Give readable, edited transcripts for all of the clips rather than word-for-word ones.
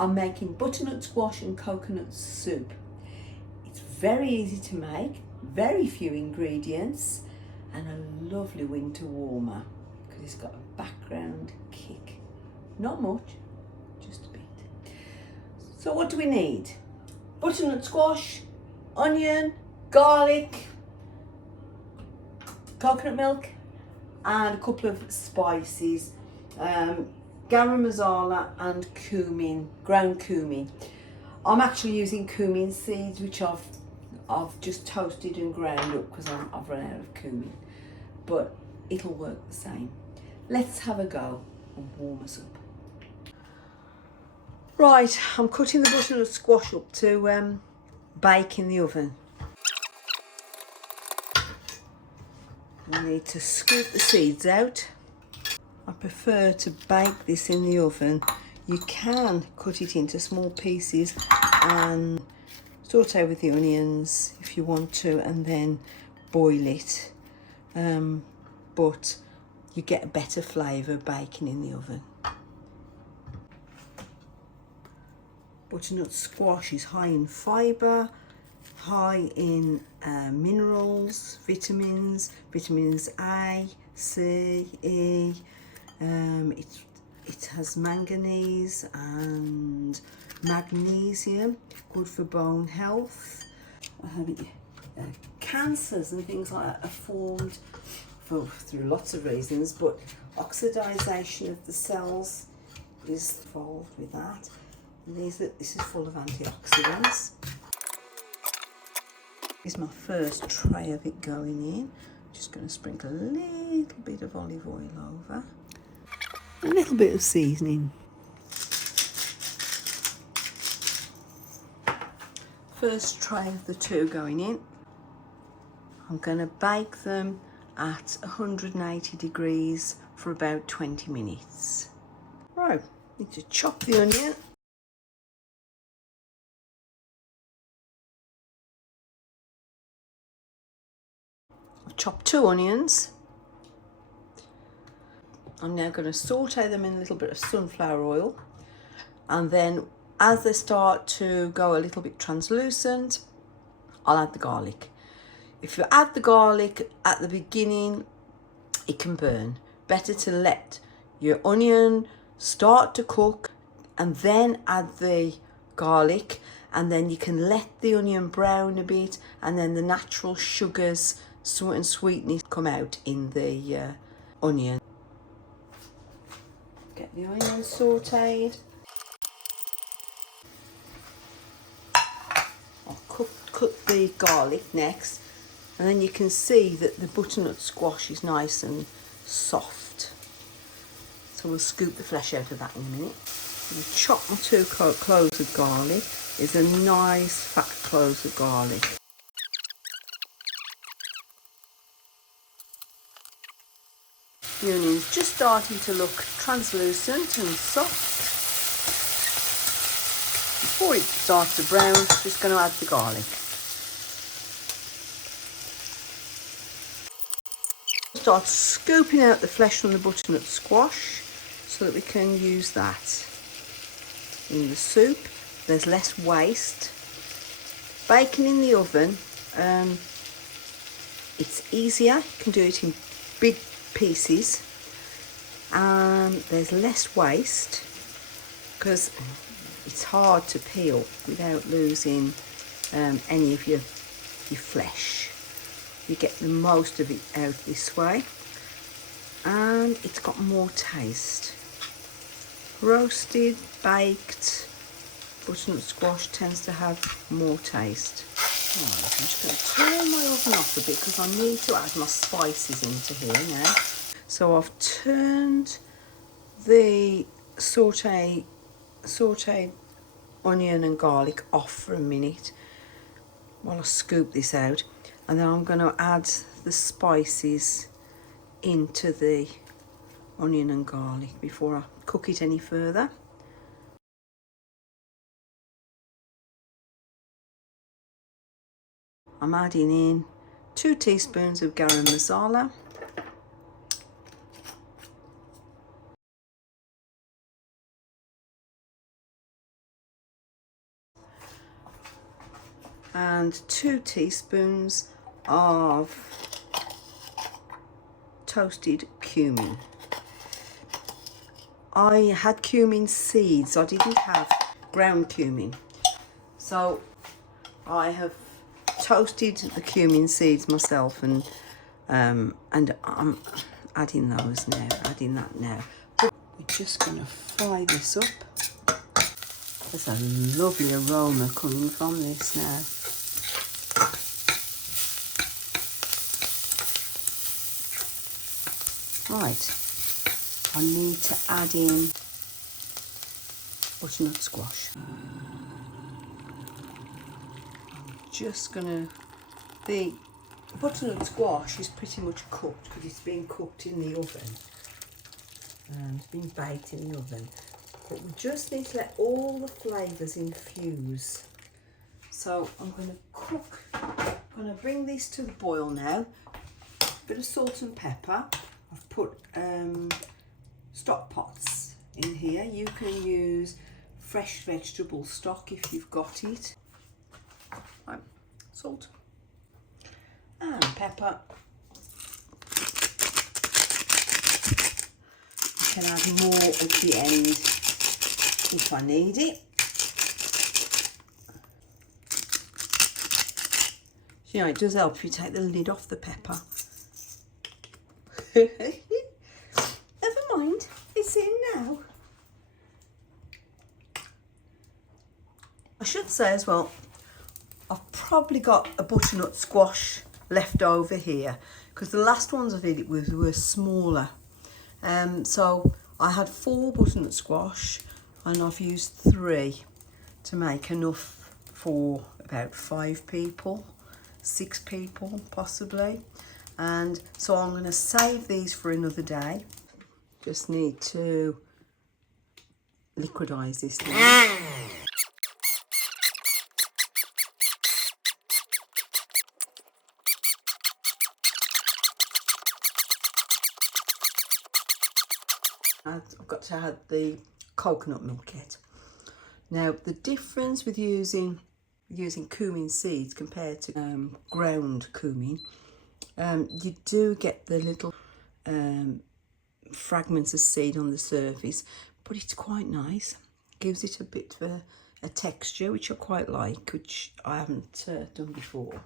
I'm making butternut squash and coconut soup. It's very easy to make, very few ingredients, and a lovely winter warmer because it's got a background kick. Not much, just a bit. So what do we need? Butternut squash, onion, garlic, coconut milk, and a couple of spices, garam masala and cumin, ground cumin. I'm actually using cumin seeds, which I've just toasted and ground up because I've run out of cumin, but it'll work the same. Let's have a go and warm us up. Right, I'm cutting the butternut squash up to bake in the oven. I need to scoop the seeds out. I prefer to bake this in the oven. You can cut it into small pieces and saute with the onions if you want to, and then boil it. But you get a better flavour baking in the oven. Butternut squash is high in fibre, high in minerals, vitamins A, C, E. It has manganese and magnesium, good for bone health. Cancers and things like that are formed through lots of reasons, but oxidisation of the cells is involved with that. And this is full of antioxidants. This is my first tray of it going in. Just going to sprinkle a little bit of olive oil over. A little bit of seasoning. First tray of the two going in. I'm going to bake them at 180 degrees for about 20 minutes. Right, need to chop the onion. I've chopped 2 onions. I'm now going to saute them in a little bit of sunflower oil, and then as they start to go a little bit translucent, I'll add the garlic. If you add the garlic at the beginning, it can burn. Better to let your onion start to cook and then add the garlic, and then you can let the onion brown a bit, and then the natural sugars and sweetness come out in the onion. Get the onion sauteed. I'll cut the garlic next, and then you can see that the butternut squash is nice and soft. So we'll scoop the flesh out of that in a minute. I'll chop my 2 cloves of garlic. It's a nice fat cloves of garlic. The onion's just starting to look translucent and soft. Before it starts to brown, just going to add the garlic. Start scooping out the flesh from the butternut squash so that we can use that in the soup. There's less waste. Baking in the oven, it's easier. You can do it in big pieces, and there's less waste because it's hard to peel without losing any of your flesh. You get the most of it out this way, and it's got more taste. Roasted, baked butternut squash tends to have more taste. Right, I'm just going to turn my oven off a bit because I need to add my spices into here now. So I've turned the sauteed onion and garlic off for a minute while I scoop this out, and then I'm going to add the spices into the onion and garlic before I cook it any further. I'm adding in 2 teaspoons of garam masala, and 2 teaspoons of toasted cumin. I had cumin seeds, I didn't have ground cumin. So I have toasted the cumin seeds myself, and I'm adding those now, adding that now. We're just going to fry this up. There's a lovely aroma coming from this now. Right, I need to add in butternut squash. Just gonna, the butternut squash is pretty much cooked because it's been cooked in the oven and it's been baked in the oven, but we just need to let all the flavours infuse. So I'm going to bring this to the boil now. Bit of salt and pepper. I've put stock pots in here. You can use fresh vegetable stock if you've got it. Right. Salt and pepper. I can add more at the end if I need it. You know, it does help if you take the lid off the pepper. Never mind, it's in now. I should say as well, I've probably got a butternut squash left over here because the last ones I did were smaller. So I had 4 butternut squash and I've used 3 to make enough for about 5 people, 6 people possibly. And so I'm going to save these for another day. Just need to liquidize this now. I've got to add the coconut milk yet. Now the difference with using cumin seeds compared to ground cumin, you do get the little fragments of seed on the surface, but it's quite nice. Gives it a bit of a texture which I quite like, which I haven't done before.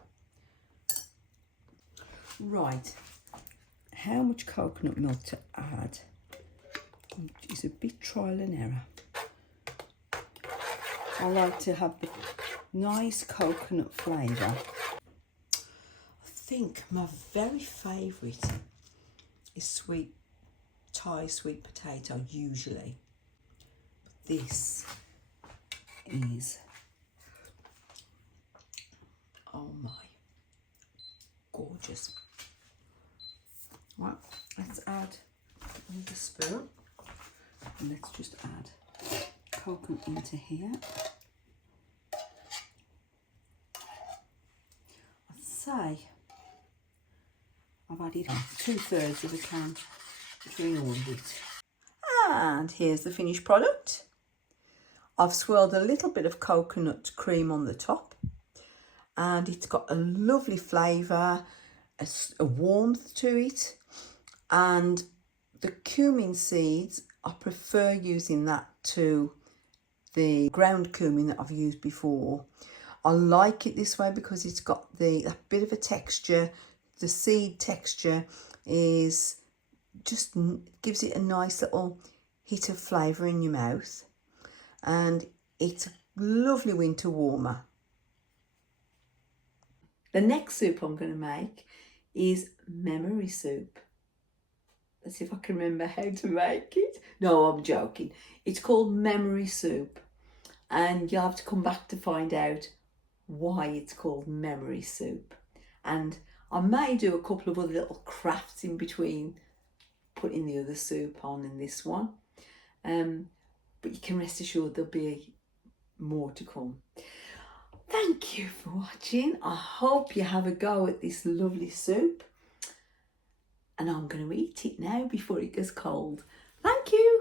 Right, how much coconut milk to add? It's a bit trial and error. I like to have the nice coconut flavour. I think my very favourite is Thai sweet potato usually. But this is, oh my, gorgeous. Right, let's add another spoon. And let's just add coconut into here. I'd say I've added 2/3 of a can between all of it. And here's the finished product. I've swirled a little bit of coconut cream on the top, and it's got a lovely flavour, a warmth to it, and the cumin seeds, I prefer using that to the ground cumin that I've used before. I like it this way because it's got a bit of a texture. The seed texture is just gives it a nice little hit of flavour in your mouth, and it's a lovely winter warmer. The next soup I'm going to make is memory soup. Let's see if I can remember how to make it. No, I'm joking. It's called memory soup, and you'll have to come back to find out why it's called memory soup. And I may do a couple of other little crafts in between putting the other soup on in this one. But you can rest assured there'll be more to come. Thank you for watching. I hope you have a go at this lovely soup. And I'm going to eat it now before it goes cold. Thank you.